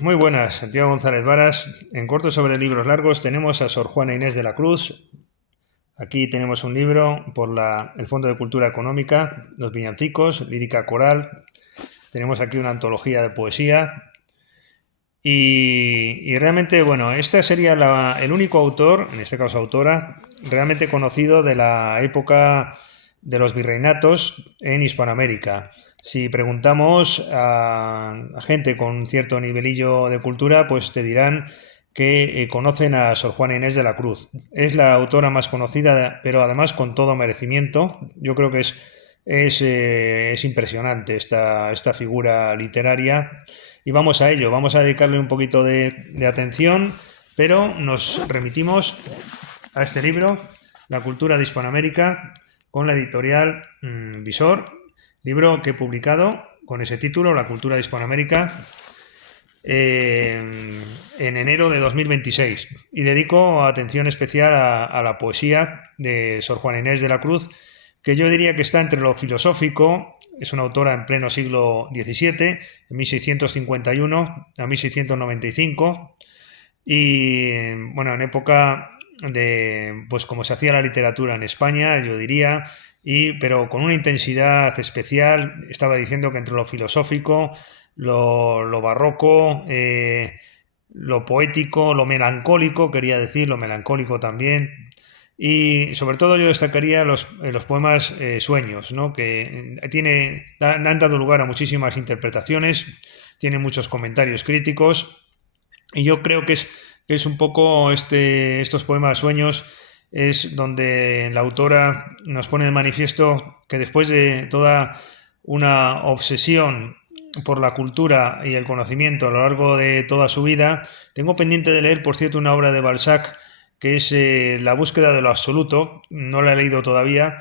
Muy buenas, Santiago González Varas. En Corto sobre libros largos tenemos a Sor Juana Inés de la Cruz. Aquí tenemos un libro por el Fondo de Cultura Económica, Los Villancicos, Lírica Coral. Tenemos aquí una antología de poesía. Y realmente, bueno, este sería el único autor, en este caso autora, realmente conocido de la época de los virreinatos en Hispanoamérica. Si preguntamos a gente con cierto nivelillo de cultura, pues te dirán que conocen a Sor Juana Inés de la Cruz. Es la autora más conocida, pero además con todo merecimiento. Yo creo que es impresionante esta figura literaria y vamos a ello, vamos a dedicarle un poquito de atención, pero nos remitimos a este libro, La cultura de Hispanoamérica, con la editorial Visor, libro que he publicado con ese título, La cultura de Hispanoamérica, en enero de 2026 y dedico atención especial a la poesía de Sor Juana Inés de la Cruz, que yo diría que está entre lo filosófico. Es una autora en pleno siglo XVII, en 1651 a 1695, y bueno, en época de, pues como se hacía la literatura en España, yo diría, pero con una intensidad especial. Estaba diciendo que entre lo filosófico, lo barroco, lo poético, lo melancólico, quería decir, lo melancólico también. Y sobre todo yo destacaría los poemas sueños, ¿no? Que han dado lugar a muchísimas interpretaciones, tienen muchos comentarios críticos, y yo creo que es un poco estos poemas sueños es donde la autora nos pone de manifiesto que después de toda una obsesión por la cultura y el conocimiento a lo largo de toda su vida, tengo pendiente de leer, por cierto, una obra de Balzac que es La búsqueda de lo absoluto. No la he leído todavía,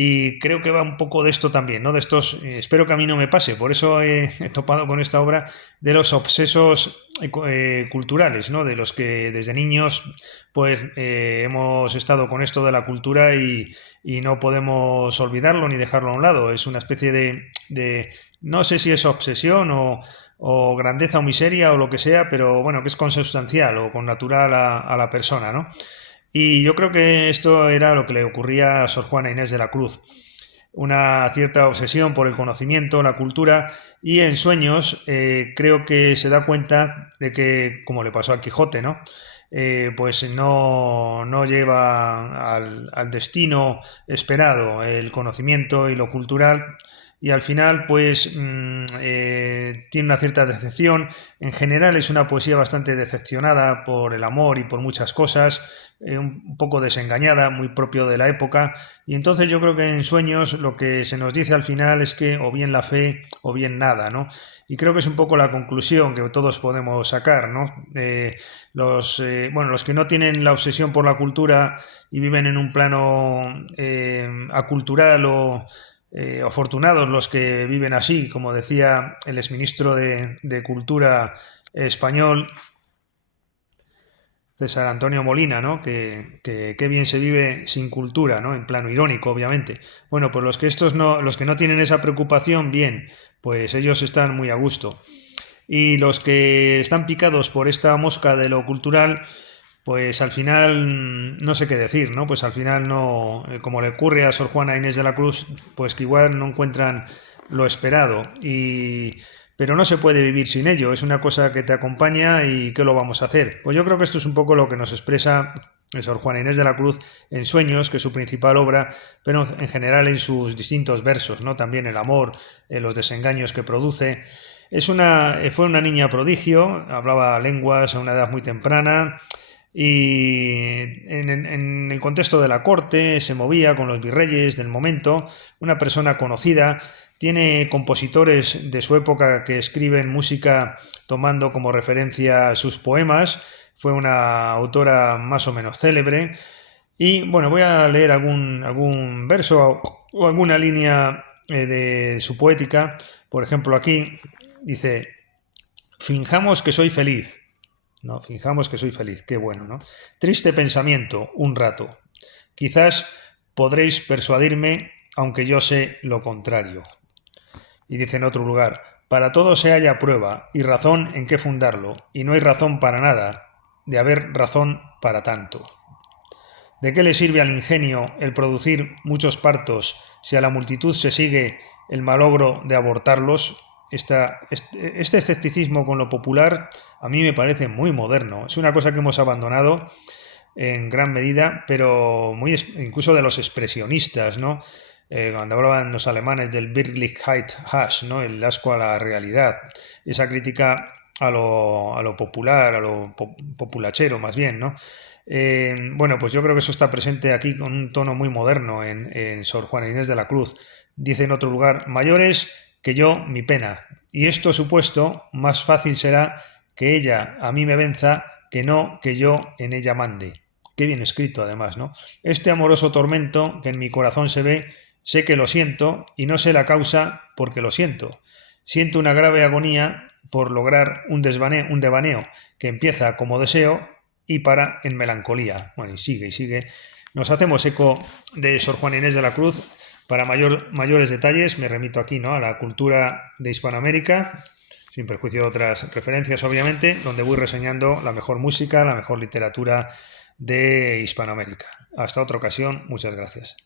y creo que va un poco de esto también, ¿no? De estos, espero que a mí no me pase, por eso he topado con esta obra de los obsesos culturales, ¿no? De los que desde niños pues hemos estado con esto de la cultura, y no podemos olvidarlo ni dejarlo a un lado. Es una especie no sé si es obsesión o grandeza o miseria o lo que sea, pero bueno, que es consustancial o con natural a la persona, ¿no? Y yo creo que esto era lo que le ocurría a Sor Juana Inés de la Cruz, una cierta obsesión por el conocimiento, la cultura, y en sueños creo que se da cuenta de que, como le pasó a Quijote, ¿no? Pues no lleva al destino esperado el conocimiento y lo cultural, y al final pues tiene una cierta decepción. En general es una poesía bastante decepcionada por el amor y por muchas cosas, un poco desengañada, muy propio de la época. Y entonces yo creo que en Sueños lo que se nos dice al final es que o bien la fe o bien nada, ¿no? Y creo que es un poco la conclusión que todos podemos sacar, ¿no? Los que no tienen la obsesión por la cultura y viven en un plano acultural o afortunados los que viven así, como decía el exministro de Cultura español, César Antonio Molina, ¿no? Que bien se vive sin cultura, ¿no? En plano irónico, obviamente. Bueno, pues los que no tienen esa preocupación, bien, pues ellos están muy a gusto. Y los que están picados por esta mosca de lo cultural, pues al final no sé qué decir, ¿no? Pues al final no, como le ocurre a Sor Juana Inés de la Cruz, pues que igual no encuentran lo esperado. Pero no se puede vivir sin ello, es una cosa que te acompaña, y ¿qué lo vamos a hacer? Pues yo creo que esto es un poco lo que nos expresa Sor Juana Inés de la Cruz en Sueños, que es su principal obra, pero en general en sus distintos versos, ¿no? También el amor, los desengaños que produce. Fue una niña prodigio, hablaba lenguas a una edad muy temprana, y en el contexto de la corte se movía con los virreyes del momento, una persona conocida. Tiene compositores de su época que escriben música tomando como referencia sus poemas. Fue una autora más o menos célebre. Y bueno, voy a leer algún verso o alguna línea de su poética. Por ejemplo, aquí dice: finjamos que soy feliz. No, finjamos que soy feliz. Qué bueno, ¿no? Triste pensamiento, un rato. Quizás podréis persuadirme, aunque yo sé lo contrario. Y dice en otro lugar: Para todo se halla prueba y razón en qué fundarlo, y no hay razón para nada, de haber razón para tanto. ¿De qué le sirve al ingenio el producir muchos partos si a la multitud se sigue el malogro de abortarlos? Este escepticismo con lo popular a mí me parece muy moderno. Es una cosa que hemos abandonado en gran medida, pero incluso de los expresionistas, ¿no? Cuando hablaban los alemanes del Wirklichkeit Hasch, ¿no? El asco a la realidad, esa crítica a lo popular, a lo populachero más bien, ¿no? Bueno, pues yo creo que eso está presente aquí con un tono muy moderno en Sor Juana Inés de la Cruz. Dice en otro lugar, mayores que yo mi pena, y esto supuesto más fácil será que ella a mí me venza que no que yo en ella mande. Qué bien escrito además, ¿no? Este amoroso tormento que en mi corazón se ve, sé que lo siento y no sé la causa porque lo siento. Siento una grave agonía por lograr un devaneo que empieza como deseo y para en melancolía. Bueno, y sigue y sigue. Nos hacemos eco de Sor Juana Inés de la Cruz. Para mayores detalles me remito aquí, ¿no? A la cultura de Hispanoamérica, sin perjuicio de otras referencias, obviamente, donde voy reseñando la mejor música, la mejor literatura de Hispanoamérica. Hasta otra ocasión, muchas gracias.